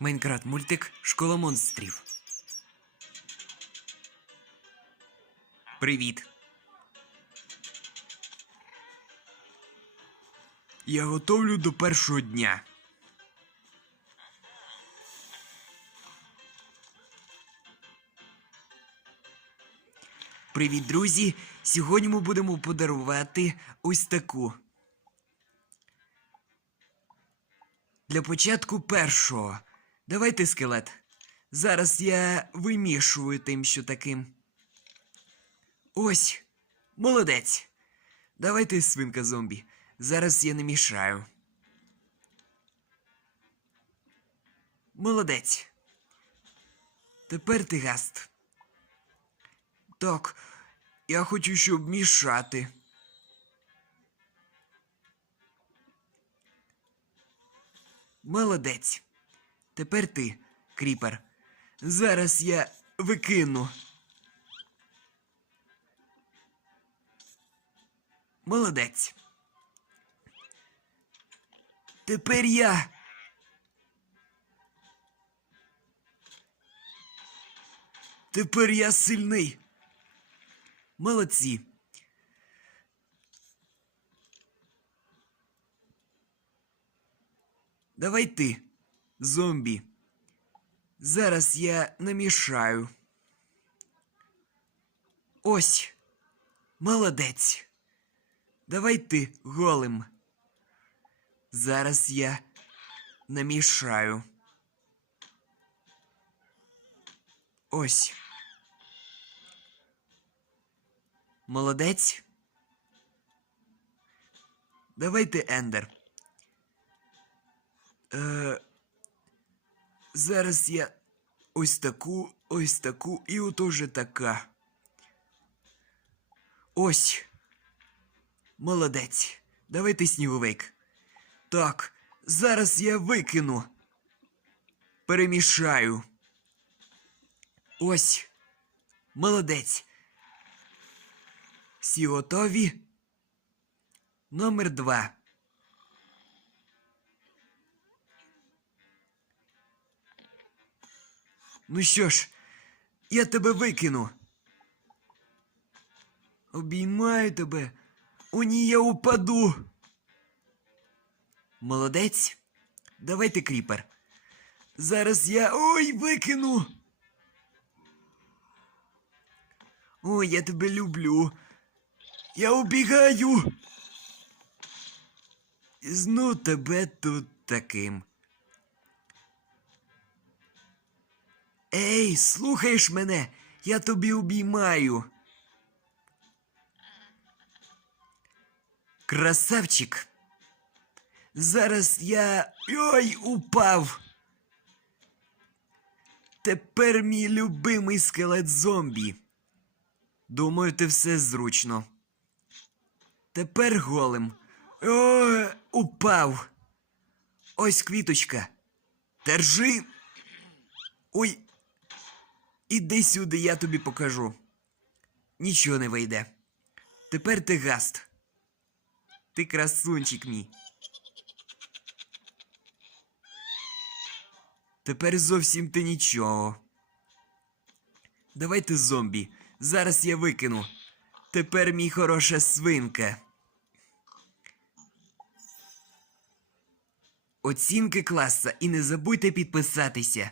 Майнкрафт мультик Школа монстрів. Привіт. Я готовлю до першого дня. Привіт, друзі! Сьогодні ми будемо подарувати ось таку. Для початку першого. Давайте скелет. Зараз я вимішую тим, що таким. Ось. Молодець. Давайте свинка зомбі. Зараз я не мішаю. Молодець. Тепер ти гаст. Так, я хочу, щоб мішати. Молодець. Тепер ти, кріпер. Зараз я викину. Молодець. Тепер я. Тепер я сильний. Молодці. Давай ти, зомбі. Зараз я намішаю. Ось. Молодець. Давай ти голим. Зараз я намішаю. Ось. Молодець. Давайте Ендер. Е, зараз я ось таку, ось таку і отуже така. Ось. Молодець. Давайте сніговик. Так, зараз я викину. Перемішаю. Ось. Молодець. Всі готові? Номер два. Ну що ж, я тебе викину. Обіймаю тебе. О ні, я упаду. Молодець. Давайте кріпер. Зараз я. Ой, викину. Ой, я тебе люблю. Я убігаю. Знов тебе тут таким. Ей, слухаєш мене? Я тобі обіймаю. Красавчик. Зараз я. Ой, упав. Тепер мій любимий скелет зомбі. Думаю, ти все зручно. Тепер голим. О, упав. Ось квіточка. Держи. Ой. Іди сюди, я тобі покажу. Нічого не вийде. Тепер ти гаст. Ти красунчик мій. Тепер зовсім ти нічого. Давайте зомбі. Зараз я викину. Тепер мій хороша свинка. Оцінки класа і не забудьте підписатися.